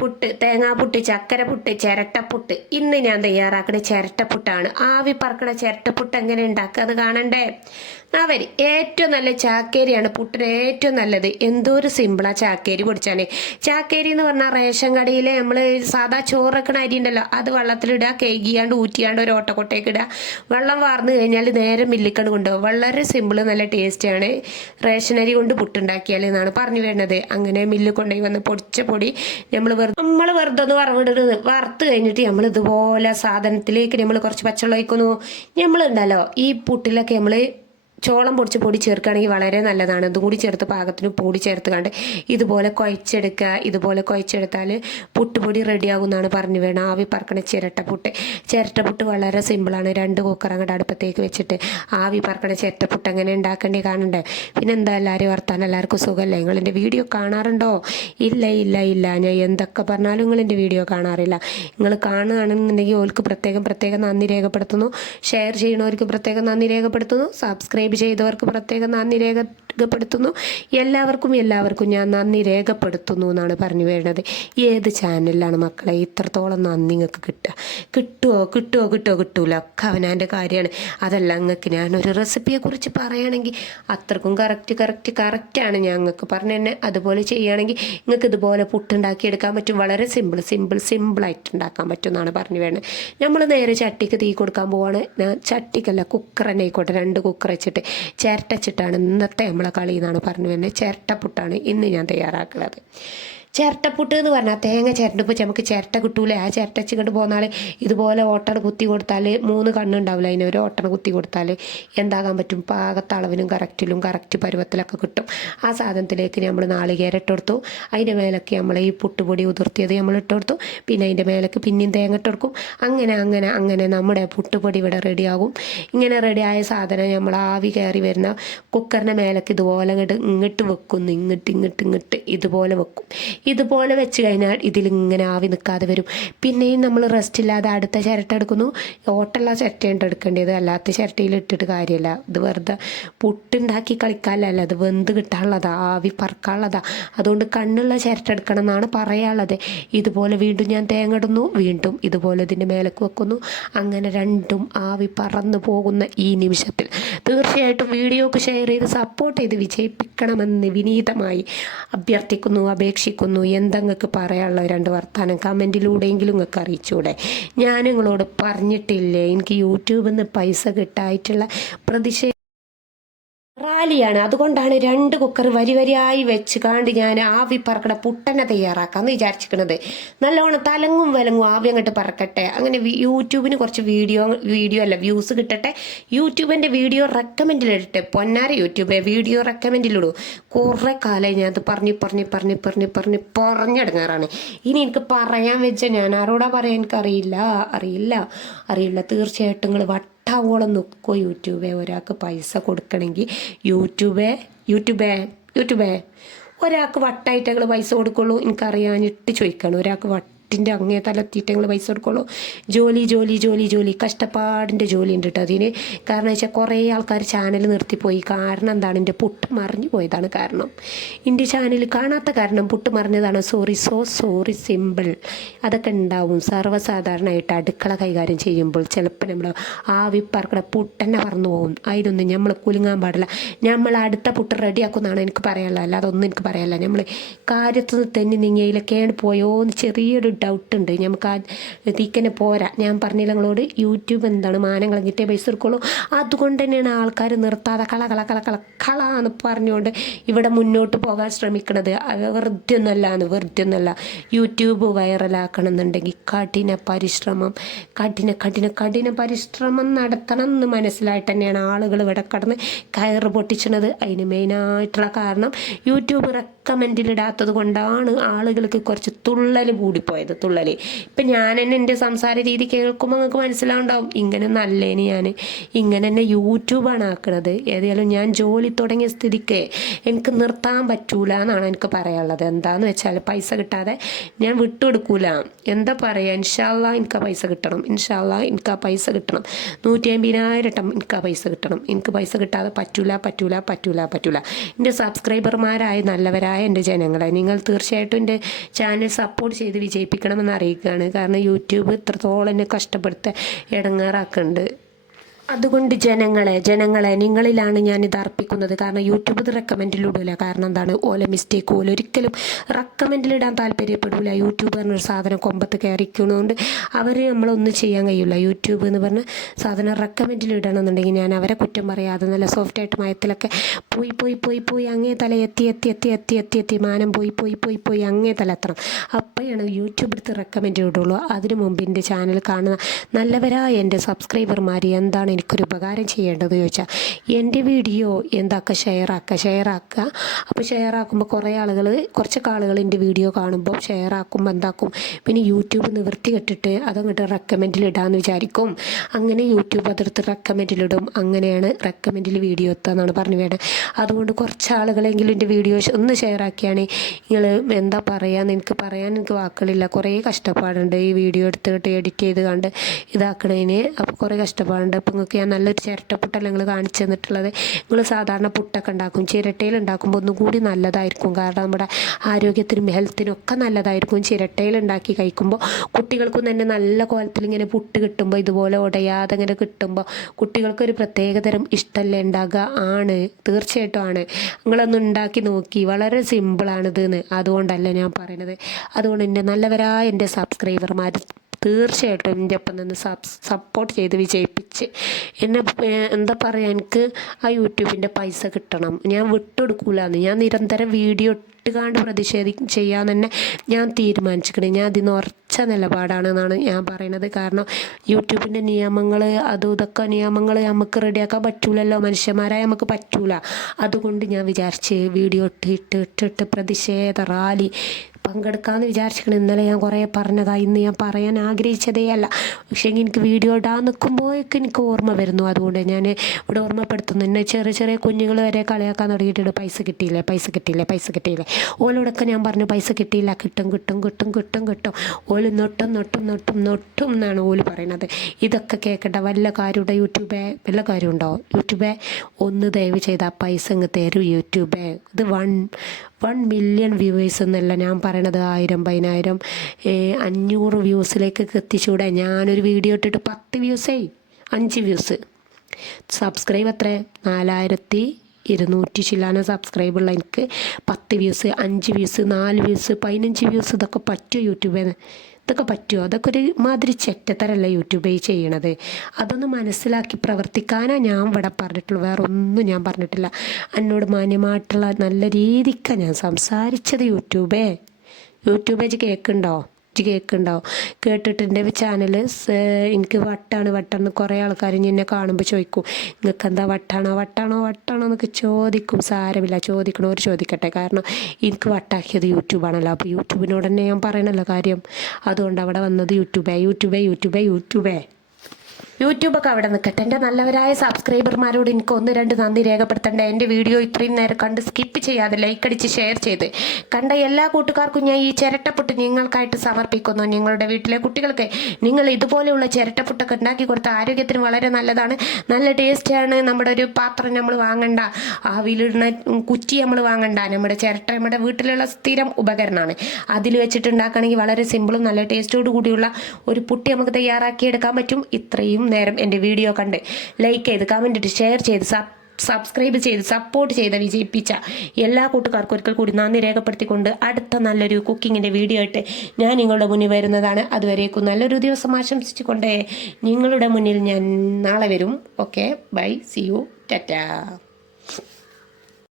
പുട്ട്, തേങ്ങാപ്പുട്ട്, ചക്കരപ്പുട്ട്, ചിരട്ടപ്പുട്ട്. ഇന്ന് ഞാൻ തയ്യാറാക്കുന്ന ചിരട്ടപ്പുട്ടാണ്. ആവി പറക്കണ ചിരട്ടപ്പുട്ട് എങ്ങനെ ഉണ്ടാക്കുക അത് കാണണ്ടേ? ഏറ്റവും നല്ല ചാക്കേരിയാണ് പുട്ടിന് ഏറ്റവും നല്ലത്. എന്തോ ഒരു സിമ്പിളാ ചാക്കേരി പൊടിച്ചാണ്. ചാക്കേരി എന്ന് പറഞ്ഞാൽ റേഷൻ കടയിലെ നമ്മൾ സാധാ ചോറക്കണ അരി ഉണ്ടല്ലോ, അത് വെള്ളത്തിലിടുക, കേകിയാണ്ട് ഊറ്റിയാണ്ട് ഒരു ഓട്ടക്കൊട്ടയ്ക്ക് ഇടുക. വെള്ളം വാർന്നു കഴിഞ്ഞാൽ നേരെ മില്ലിക്കണ്ട് കൊണ്ടുപോകും. വളരെ സിമ്പിൾ, നല്ല ടേസ്റ്റിയാണ് റേഷൻ അരി കൊണ്ട് പുട്ടുണ്ടാക്കിയാൽ എന്നാണ് പറഞ്ഞു വരുന്നത്. അങ്ങനെ മില്ലിൽ കൊണ്ടുപോയി വന്ന് പൊടിച്ച പൊടി നമ്മൾ വെറുതെ ഒന്ന് വറവിടുന്നത്. വറുത്ത് കഴിഞ്ഞിട്ട് നമ്മൾ ഇതുപോലെ സാധനത്തിലേക്ക് നമ്മൾ കുറച്ച് പച്ചവെള്ളം ഒഴിക്കുന്നു. നമ്മളുണ്ടല്ലോ ഈ പുട്ടിലൊക്കെ നമ്മൾ ചോളം പൊടിച്ച് പൊടി ചേർക്കുകയാണെങ്കിൽ വളരെ നല്ലതാണ്. ഇതും കൂടി ചേർത്ത് പാകത്തിന് പൊടി ചേർത്ത് കണ്ട് ഇതുപോലെ കുഴച്ചെടുക്കുക. ഇതുപോലെ കുഴച്ചെടുത്താൽ പുട്ടുപൊടി റെഡിയാകും എന്നാണ് പറഞ്ഞു വേണം. ആവി പറക്കണ ചിരട്ടപ്പുട്ട് വളരെ സിമ്പിളാണ്. 2 കുക്കർ അങ്ങോട്ട് അടുപ്പത്തേക്ക് വെച്ചിട്ട് ആവി പറക്കണ ചിരട്ടപ്പുട്ട് എങ്ങനെ ഉണ്ടാക്കേണ്ടി കാണണ്ടേ? പിന്നെ എന്താ എല്ലാവരും വർത്താനം? എല്ലാവർക്കും സുഖമല്ലേ? നിങ്ങൾ എൻ്റെ വീഡിയോ കാണാറുണ്ടോ? ഇല്ല ഞാൻ എന്തൊക്കെ പറഞ്ഞാലും നിങ്ങൾ എൻ്റെ വീഡിയോ കാണാറില്ല. നിങ്ങൾ കാണുകയാണെന്നുണ്ടെങ്കിൽ ഓൾക്ക് പ്രത്യേകം നന്ദി രേഖപ്പെടുത്തുന്നു. ഷെയർ ചെയ്യണവർക്ക് പ്രത്യേകം നന്ദി രേഖപ്പെടുത്തുന്നു. സബ്സ്ക്രൈബ് ചെയ്തവർക്ക് പ്രത്യേകം നന്ദി രേഖപ്പെടുത്തുന്നു. എല്ലാവർക്കും ഞാൻ നന്ദി രേഖപ്പെടുത്തുന്നു എന്നാണ് പറഞ്ഞു വരുന്നത്. ഏത് ചാനലിലാണ് മക്കളെ ഇത്രത്തോളം നന്ദി നിങ്ങൾക്ക് കിട്ടൂല? ഒക്കെ അവനാൻ്റെ കാര്യമാണ്. അതല്ല, നിങ്ങൾക്ക് ഞാനൊരു റെസിപ്പിയെ കുറിച്ച് പറയുകയാണെങ്കിൽ അത്രക്കും കറക്റ്റാണ് ഞങ്ങൾക്ക് പറഞ്ഞു തന്നെ. അതുപോലെ ചെയ്യുകയാണെങ്കിൽ നിങ്ങൾക്ക് ഇതുപോലെ പുട്ടുണ്ടാക്കിയെടുക്കാൻ പറ്റും. വളരെ സിമ്പിളായിട്ട് ഉണ്ടാക്കാൻ പറ്റും എന്നാണ് പറഞ്ഞു വരുന്നത്. നമ്മൾ നേരെ ചട്ടിക്ക് തീ കൊടുക്കാൻ പോവാണ്. ചട്ടിക്കല്ല, കുക്കർ തന്നെ ആയിക്കോട്ടെ. 2 കുക്കർ വെച്ചിട്ട് ചിരട്ടച്ചിട്ടാണ് ഇന്നത്തെ നമ്മളെ കളി എന്നാണ് പറഞ്ഞു വരുന്നത്. ചിരട്ടപ്പുട്ടാണ് ഇന്ന് ഞാൻ തയ്യാറാക്കുന്നത്. ചിരട്ടപ്പുട്ട് എന്ന് പറഞ്ഞാൽ തേങ്ങ ചിരണ്ടുമ്പോൾ നമുക്ക് ചിരട്ട കിട്ടൂലേ? ആ ചിരട്ട വെച്ചിട്ട് പോന്നാൽ ഇതുപോലെ ഓട്ടണ കുത്തി കൊടുത്താൽ 3 കണ്ണുണ്ടാവില്ല, അതിനൊരു ഓട്ടണ കുത്തി കൊടുത്താൽ എന്താകാൻ പറ്റും? പാകത്തളവിനും കറക്റ്റ് പരുവത്തിലൊക്കെ കിട്ടും. ആ സാധനത്തിലേക്ക് നമ്മൾ നാളികേരം ഇട്ട് കൊടുത്തു. അതിൻ്റെ മേലൊക്കെ നമ്മൾ ഈ പുട്ടുപൊടി ഉതിർത്തിയത് നമ്മൾ ഇട്ട് കൊടുത്തു. പിന്നെ അതിൻ്റെ മേലൊക്കെ പിന്നെയും തേങ്ങ ഇട്ട് കൊടുക്കും. അങ്ങനെ നമ്മുടെ പുട്ടുപൊടി ഇവിടെ റെഡിയാകും. ഇങ്ങനെ റെഡിയായ സാധനം നമ്മൾ ആവി കയറി വരുന്ന കുക്കറിൻ്റെ മേലൊക്കെ ഇതുപോലെ ഇങ്ങോട്ട് വെക്കുന്നു. ഇങ്ങോട്ട് ഇതുപോലെ വെക്കും. ഇതുപോലെ വെച്ച് കഴിഞ്ഞാൽ ഇതിലിങ്ങനെ ആവി നിൽക്കാതെ വരും. പിന്നെയും നമ്മൾ റെസ്റ്റ് ഇല്ലാതെ അടുത്ത ചിരട്ട എടുക്കുന്നു. ഓട്ടുള്ള ചിരട്ടയുണ്ട് എടുക്കേണ്ടത്, അല്ലാത്ത ചിരട്ടയിൽ ഇട്ടിട്ട് കാര്യമില്ല. ഇത് വെറുതെ പുട്ടുണ്ടാക്കി കളിക്കാനല്ല, അത് വെന്ത് കിട്ടാനുള്ളതാ, ആവി പറക്കാനുള്ളതാ. അതുകൊണ്ട് കണ്ണുള്ള ചിരട്ട എടുക്കണം എന്നാണ് പറയാനുള്ളത്. ഇതുപോലെ വീണ്ടും ഞാൻ തേങ്ങ ഇടുന്നു. വീണ്ടും ഇതുപോലെ ഇതിൻ്റെ മേലേക്ക് വെക്കുന്നു. അങ്ങനെ രണ്ടും ആവി പറന്നു പോകുന്ന ഈ നിമിഷത്തിൽ തീർച്ചയായിട്ടും വീഡിയോക്ക് ഷെയർ ചെയ്ത് സപ്പോർട്ട് ചെയ്ത് വിജയിപ്പിക്കണമെന്ന് വിനീതമായി അഭ്യർത്ഥിക്കുന്നു, അപേക്ഷിക്കുന്നു. എന്തെങ്ങൾക്ക് പറയാനുള്ള 2 വർത്താനം കമൻറ്റിലൂടെയെങ്കിലും നിങ്ങൾക്ക് അറിയിച്ചൂടെ? ഞാൻ നിങ്ങളോട് പറഞ്ഞിട്ടില്ലേ എനിക്ക് യൂട്യൂബിൽ നിന്ന് പൈസ കിട്ടായിട്ടുള്ള റാലിയാണ്. അതുകൊണ്ടാണ് 2 കുക്കർ വരിയായി വെച്ച് കാണ്ട് ഞാൻ ആവി പറക്കണ പുട്ടന്നെ തയ്യാറാക്കാമെന്ന് വിചാരിച്ചിരിക്കുന്നത്. നല്ലോണം തലങ്ങും വിലങ്ങും ആവി അങ്ങോട്ട് പറക്കട്ടെ. അങ്ങനെ യൂട്യൂബിന് കുറച്ച് വ്യൂസ് കിട്ടട്ടെ. യൂട്യൂബിൻ്റെ വീഡിയോ റെക്കമെൻഡിലിടട്ടെ. പൊന്നാര യൂട്യൂബ് വീഡിയോ റെക്കമെൻഡിലിടൂ. കുറേ കാലമായി ഞാൻ അത് പറഞ്ഞിടങ്ങാറാണ്. ഇനി എനിക്ക് പറയാൻ വെച്ച ഞാൻ ആരോടാ പറയാൻ? എനിക്ക് അറിയില്ല. തീർച്ചയായിട്ടും നിങ്ങൾ വട്ടാവോളം നിൽക്കോ യൂട്യൂബേ. ഒരാൾക്ക് പൈസ കൊടുക്കണമെങ്കിൽ യൂട്യൂബേ ഒരാൾക്ക് വട്ടായിട്ട് ഞങ്ങൾ പൈസ കൊടുക്കുള്ളൂ. എനിക്കറിയാനിട്ട് ചോദിക്കണം. ഒരാൾക്ക് വട്ടിൻ്റെ അങ്ങേ തലത്തിയിട്ട് ഞങ്ങൾ പൈസ കൊടുക്കുള്ളൂ. ജോലി കഷ്ടപ്പാടിൻ്റെ ജോലി ഉണ്ട് കേട്ടോ അതിന്. കാരണം വെച്ചാൽ കുറേ ആൾക്കാർ ചാനൽ നിർത്തിപ്പോയി. കാരണം എന്താണ്? എൻ്റെ പുട്ട് മറിഞ്ഞു പോയതാണ് കാരണം. എൻ്റെ ചാനൽ കാണാത്ത കാരണം പുട്ട് മറിഞ്ഞതാണ്. Sorry simple. അതൊക്കെ ഉണ്ടാവും സർവ്വസാധാരണമായിട്ട് അടുക്കള കൈകാര്യം ചെയ്യുമ്പോൾ. ചിലപ്പോൾ നമ്മൾ ആവി പറക്കണ പുട്ടന്നെ മറന്നു പോകും. അതിനൊന്നും നമ്മൾ കുലുങ്ങാൻ പാടില്ല. നമ്മൾ അടുത്ത പുട്ട് റെഡിയാക്കുമെന്നാണ് എനിക്ക് പറയാനുള്ളത്. അല്ലാതെ ഒന്നും എനിക്ക് പറയാനില്ല. നമ്മൾ കാര്യത്തുനിന്ന് തെന്നി നീങ്ങിയതിലൊക്കെയാണ് പോയോ എന്ന് ചെറിയൊരു ഡൗട്ടുണ്ട്. നമുക്ക് ആ തീക്കനെ പോരാ. ഞാൻ പറഞ്ഞില്ല നിങ്ങളോട്, യൂട്യൂബ് എന്താണ് മാനം കളഞ്ഞിട്ടേ പൈസ എടുക്കുള്ളൂ. അതുകൊണ്ട് തന്നെയാണ് ആൾക്കാർ നിർത്താതെ കള എന്ന് പറഞ്ഞുകൊണ്ട് ഇവിടെ മുന്നോട്ട് പോകാൻ ശ്രമിക്കുന്നത്. വെറുതെ ഒന്നല്ല. യൂട്യൂബ് വൈറലാക്കണം എന്നുണ്ടെങ്കിൽ കഠിന പരിശ്രമം നടത്തണം എന്ന് മനസ്സിലായിട്ട് തന്നെയാണ് ആളുകൾ ഇവിടെ കടന്ന് കയറ് പൊട്ടിച്ചത്. അതിന് മെയിനായിട്ടുള്ള കാരണം യൂട്യൂബ് റെക്കമെൻഡിലിടാത്തത് കൊണ്ടാണ് ആളുകൾക്ക് കുറച്ച് തുള്ളൽ കൂടിപ്പോയത്. ഇപ്പം ഞാൻ തന്നെ എൻ്റെ സംസാര രീതി കേൾക്കുമ്പോൾ നിങ്ങൾക്ക് മനസ്സിലാവുണ്ടാവും ഇങ്ങനെ നല്ലേന് ഞാൻ ഇങ്ങനെ തന്നെ യൂട്യൂബാണ് ആക്കണത്. ഏതായാലും ഞാൻ ജോലി തുടങ്ങിയ സ്ഥിതിക്ക് എനിക്ക് നിർത്താൻ പറ്റൂല എന്നാണ് എനിക്ക് പറയാനുള്ളത്. എന്താണെന്ന് വെച്ചാൽ പൈസ കിട്ടാതെ ഞാൻ വിട്ടുകൊടുക്കൂല. എന്താ പറയുക, ഇൻഷാല്ലാ എനിക്ക് ആ പൈസ കിട്ടണം. 150,000 വട്ടം എനിക്ക് ആ പൈസ കിട്ടണം. എനിക്ക് പൈസ കിട്ടാതെ പറ്റൂല. എൻ്റെ സബ്സ്ക്രൈബർമാരായ നല്ലവരായ നല്ലവരായ എൻ്റെ ജനങ്ങളെ, നിങ്ങൾ തീർച്ചയായിട്ടും എൻ്റെ ചാനൽ സപ്പോർട്ട് ചെയ്ത് വിജയിപ്പിക്കണമെന്ന് അറിയിക്കുകയാണ്. കാരണം യൂട്യൂബ് ഇത്രത്തോളം എന്നെ കഷ്ടപ്പെടുത്ത ഇടങ്ങേറാക്കുന്നുണ്ട്. അതുകൊണ്ട് ജനങ്ങളെ നിങ്ങളിലാണ് ഞാനിത് അർപ്പിക്കുന്നത്. കാരണം യൂട്യൂബ് ഇത് റെക്കമെൻഡിലിടില്ല. കാരണം എന്താണ്, ഓല മിസ്റ്റേക്ക് ഓല ഒരിക്കലും റെക്കമെൻഡിലിടാൻ താല്പര്യപ്പെടില്ല. യൂട്യൂബ് പറഞ്ഞൊരു സാധനം കൊമ്പത്ത് കയറിക്കുന്നതുകൊണ്ട് അവർ നമ്മളൊന്നും ചെയ്യാൻ കഴിയില്ല. യൂട്യൂബ് എന്ന് പറഞ്ഞ സാധനം റെക്കമെൻഡിലിടണമെന്നുണ്ടെങ്കിൽ ഞാൻ അവരെ കുറ്റം പറയാതെ നല്ല സോഫ്റ്റായിട്ട് മയത്തിലൊക്കെ പോയി അങ്ങേ തല എത്തി മാനം പോയി അങ്ങേ തല എത്തണം. അപ്പോഴാണ് യൂട്യൂബ് എടുത്ത് റെക്കമെൻഡ് ഇടുള്ളൂ. അതിനു മുമ്പ് എൻ്റെ ചാനൽ കാണുന്ന നല്ലവരായ എൻ്റെ സബ്സ്ക്രൈബർമാർ എന്താണ് എനിക്കൊരു ഉപകാരം ചെയ്യേണ്ടത് ചോദിച്ചാൽ, എൻ്റെ വീഡിയോ എന്താക്കുക, ഷെയർ ആക്കുക. അപ്പോൾ ഷെയർ ആക്കുമ്പോൾ കുറച്ചൊക്കെ ആളുകൾ എൻ്റെ വീഡിയോ കാണുമ്പോൾ ഷെയർ ആക്കുമ്പോൾ എന്താക്കും, പിന്നെ യൂട്യൂബ് നിവൃത്തി കെട്ടിട്ട് അതങ്ങോട്ട് റെക്കമെൻഡിലിടാമെന്ന് വിചാരിക്കും. അങ്ങനെ യൂട്യൂബ് അതെടുത്ത് റെക്കമെൻഡിലിടും. അങ്ങനെയാണ് റെക്കമെൻഡിൽ വീഡിയോ എത്തുകയെന്നാണ് പറഞ്ഞു വേണം. അതുകൊണ്ട് കുറച്ച് ആളുകളെങ്കിലും എൻ്റെ വീഡിയോ ഒന്ന് ഷെയർ ആക്കിയാണ്. നിങ്ങൾ എന്താ പറയുക, എനിക്ക് വാക്കുകളില്ല. കുറേ കഷ്ടപ്പാടുണ്ട് ഈ വീഡിയോ എടുത്തിട്ട് എഡിറ്റ് ചെയ്ത് കണ്ട് ഇതാക്കണതിന്. അപ്പോൾ കുറേ കഷ്ടപ്പാടുണ്ട്. അപ്പോൾ നിങ്ങൾക്ക് ഞാൻ നല്ലൊരു ചിരട്ടപ്പുട്ടല്ല നിങ്ങൾ കാണിച്ചു തന്നിട്ടുള്ളത്. നിങ്ങൾ സാധാരണ പുട്ടൊക്കെ ഉണ്ടാക്കും, ചിരട്ടയിൽ ഉണ്ടാക്കുമ്പോൾ ഒന്നും കൂടി നല്ലതായിരിക്കും. കാരണം നമ്മുടെ ആരോഗ്യത്തിനും ഹെൽത്തിനും ഒക്കെ നല്ലതായിരിക്കും. ചിരട്ടയിൽ ഉണ്ടാക്കി കഴിക്കുമ്പോൾ കുട്ടികൾക്കും തന്നെ നല്ല കോലത്തിൽ ഇങ്ങനെ പുട്ട് കിട്ടുമ്പോൾ, ഇതുപോലെ ഉടയാതെ ഇങ്ങനെ കിട്ടുമ്പോൾ കുട്ടികൾക്കൊരു പ്രത്യേകതരം ഇഷ്ടമല്ലേ ഉണ്ടാകുക. ആണ്, തീർച്ചയായിട്ടും ആണ്. നിങ്ങളൊന്ന് ഉണ്ടാക്കി നോക്കി, വളരെ സിമ്പിളാണിതെന്ന്. അതുകൊണ്ടല്ല ഞാൻ പറയുന്നത്. അതുകൊണ്ട് എൻ്റെ നല്ലവരായ എൻ്റെ സബ്സ്ക്രൈബർമാർ തീർച്ചയായിട്ടും എൻ്റെ ഒപ്പം നിന്ന് സപ്പോർട്ട് ചെയ്ത് വിജയിപ്പിച്ച് എന്നെ എന്താ പറയുക, എനിക്ക് ആ യൂട്യൂബിൻ്റെ പൈസ കിട്ടണം. ഞാൻ വിട്ടുകൊടുക്കൂലെന്ന്. ഞാൻ നിരന്തരം വീഡിയോ ഇട്ടുകാണ്ട് ചെയ്യാൻ തന്നെ ഞാൻ തീരുമാനിച്ചിരിക്കണേ. ഞാൻ അതിന് ഉറച്ച നിലപാടാണെന്നാണ് ഞാൻ പറയുന്നത്. കാരണം യൂട്യൂബിൻ്റെ നിയമങ്ങൾ ഇതൊക്കെ നിയമങ്ങൾ നമുക്ക് റെഡിയാക്കാൻ പറ്റൂലല്ലോ, മനുഷ്യന്മാരായ നമുക്ക് പറ്റൂല. അതുകൊണ്ട് ഞാൻ വിചാരിച്ച് വീഡിയോ ഇട്ട് പ്രതിഷേധ റാലി പങ്കെടുക്കാമെന്ന് വിചാരിച്ചിരിക്കണം. ഇന്നലെ ഞാൻ കുറേ പറഞ്ഞതാണ്, ഇന്ന് ഞാൻ പറയാൻ ആഗ്രഹിച്ചതേ അല്ല. പക്ഷേ എനിക്ക് വീഡിയോ ഇടാൻ നിൽക്കുമ്പോഴേക്കും എനിക്ക് ഓർമ്മ വരുന്നു. അതുകൊണ്ട് ഞാൻ ഇവിടെ ഓർമ്മപ്പെടുത്തുന്നു. എന്നെ ചെറിയ കുഞ്ഞുങ്ങൾ വരെ കളിയാക്കാൻ തുടങ്ങിയിട്ടുണ്ട്. പൈസ കിട്ടിയില്ലേ. ഓലോടൊക്കെ ഞാൻ പറഞ്ഞു പൈസ കിട്ടിയില്ല, കിട്ടും. ഓല് നൊട്ടും എന്നാണ് ഓല് പറയണത്. ഇതൊക്കെ കേൾക്കണ്ട വല്ല കാര്യമുണ്ടോ വല്ല കാര്യമുണ്ടോ യൂട്യൂബേ? ഒന്ന് ദയവ് ചെയ്താൽ പൈസ അങ്ങ് തരൂ യൂട്യൂബേ. ഇത് 1 മില്യൺ വ്യൂവേഴ്സ് എന്നല്ല ഞാൻ പറയണത്, 1000, 10,000, 500 വ്യൂസിലേക്ക് എത്തിച്ചൂടെ? ഞാനൊരു വീഡിയോ ഇട്ടിട്ട് 10 വ്യൂസായി, 5 വ്യൂസ്. സബ്സ്ക്രൈബ് എത്ര? 4200 ചില്ലാന സബ്സ്ക്രൈബുള്ള എനിക്ക് 10 വ്യൂസ്, 5 വ്യൂസ്, 4 വ്യൂസ്, 15 വ്യൂസ്. ഇതൊക്കെ പറ്റുമോ യൂട്യൂബേന്ന്? ഇതൊക്കെ പറ്റുമോ? അതൊക്കെ ഒരു മാതിരി ചെറ്റത്തരല്ല യൂട്യൂബ് ചെയ്യണത്. അതൊന്ന് മനസ്സിലാക്കി പ്രവർത്തിക്കാനാണ് ഞാൻ ഇവിടെ പറഞ്ഞിട്ടുള്ളൂ. വേറെ ഒന്നും ഞാൻ പറഞ്ഞിട്ടില്ല. എന്നോട് മാന്യമായിട്ടുള്ള നല്ല രീതിക്കാണ് ഞാൻ സംസാരിച്ചത്. യൂട്യൂബേ കേൾക്കുന്നുണ്ടോ? കേട്ടിട്ട് എൻ്റെ ചാനൽ എനിക്ക് വട്ടാണ് കുറേ ആൾക്കാർ എന്നെ കാണുമ്പോൾ ചോദിക്കും, നിങ്ങൾക്ക് എന്താ വട്ടാണോ എന്നൊക്കെ ചോദിക്കും. സാരമില്ല, ചോദിക്കണവർ ചോദിക്കട്ടെ. കാരണം എനിക്ക് വട്ടാക്കിയത് യൂട്യൂബാണല്ലോ. അപ്പോൾ യൂട്യൂബിനോട് തന്നെ ഞാൻ പറയണല്ലോ കാര്യം. അതുകൊണ്ട് അവിടെ വന്നത് യൂട്യൂബൊക്കെ അവിടെ നിൽക്കട്ടെ. എൻ്റെ നല്ലവരായ സബ്സ്ക്രൈബർമാരോട് എനിക്ക് 1-2 നന്ദി രേഖപ്പെടുത്തേണ്ട. എൻ്റെ വീഡിയോ ഇത്രയും നേരം കണ്ട് സ്കിപ്പ് ചെയ്യാതെ ലൈക്ക് അടിച്ച് ഷെയർ ചെയ്ത് കണ്ട എല്ലാ കൂട്ടുകാർക്കും ഞാൻ ഈ ചിരട്ടപ്പുട്ട് നിങ്ങൾക്കായിട്ട് സമർപ്പിക്കുന്നു. നിങ്ങളുടെ വീട്ടിലെ കുട്ടികൾക്ക് നിങ്ങൾ ഇതുപോലെയുള്ള ചിരട്ടപ്പുട്ടൊക്കെ ഉണ്ടാക്കി കൊടുത്ത ആരോഗ്യത്തിന് വളരെ നല്ലതാണ്, നല്ല ടേസ്റ്റാണ്. നമ്മുടെ ഒരു പാത്രം നമ്മൾ വാങ്ങണ്ട, ആവിയിലിടുന്ന കുറ്റി നമ്മൾ വാങ്ങണ്ട. നമ്മുടെ ചിരട്ട നമ്മുടെ വീട്ടിലുള്ള സ്ഥിരം ഉപകരണമാണ്. അതിൽ വെച്ചിട്ടുണ്ടാക്കുകയാണെങ്കിൽ വളരെ സിമ്പിളും നല്ല ടേസ്റ്റോട് കൂടിയുള്ള ഒരു പുട്ടി നമുക്ക് തയ്യാറാക്കിയെടുക്കാൻ പറ്റും. ഇത്രയും നേരം എൻ്റെ വീഡിയോ കണ്ട് ലൈക്ക് ചെയ്ത് കമൻ്റ് ഇട്ട് ഷെയർ ചെയ്ത് സബ്സ്ക്രൈബ് ചെയ്ത് സപ്പോർട്ട് ചെയ്ത് വിജയിപ്പിച്ച എല്ലാ കൂട്ടുകാർക്കും ഒരിക്കൽ കൂടി നന്ദി രേഖപ്പെടുത്തിക്കൊണ്ട് അടുത്ത നല്ലൊരു കുക്കിങ്ങിൻ്റെ വീഡിയോ ആയിട്ട് ഞാൻ നിങ്ങളുടെ മുന്നിൽ വരുന്നതാണ്. അതുവരേക്കും നല്ലൊരു ദിവസം ആശംസിച്ചുകൊണ്ട് നിങ്ങളുടെ മുന്നിൽ ഞാൻ നാളെ വരും. Okay, bye, see you, Tata.